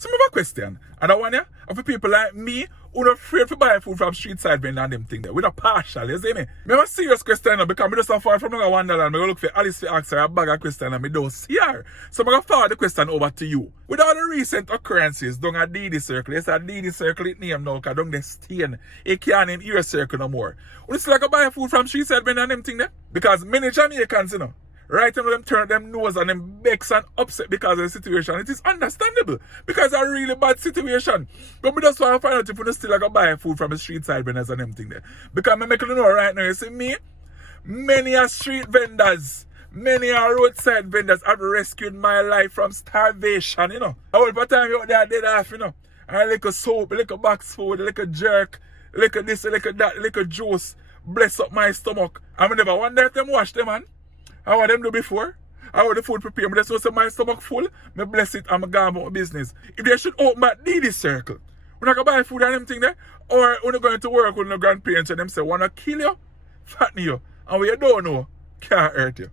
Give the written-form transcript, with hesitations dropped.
So I have a question. And I want you, for people like me, who are afraid to buy food from street side vendor and them thing there. We're not partial, you see me? I have a serious question now because I just afford from $1 and I look for Alice to ask her a bag of question and I don't see her. So I'm going to forward the question over to you. With all the recent occurrences down at DD Circle, it's a DD Circle it name now because down the stain, it can't in your circle no more. Would you still like to buy food from street side vendor and them thing there? Because many Jamaicans, you know, right now them turn them nose and them vex and upset because of the situation. It is understandable because it's a really bad situation. But we just want to find out if we still like buy food from the street side vendors and them thing there. Because I'm making you know right now, you see me, many are street vendors, many are roadside vendors have rescued my life from starvation, you know. All the time you out there dead off, you know. And a little soap, a little box food, a little jerk, a little this, a little that, a little juice, bless up my stomach. I never wonder if them wash them, man. How would them do before? How would the food prepare? I just know say my stomach full, I bless it and I go about my business. If they should open back DD Circle, we're not going to buy food and them thing there, or we're not going to work with the grandparents and them say, want to kill you, fatten you, and what you don't know can't hurt you.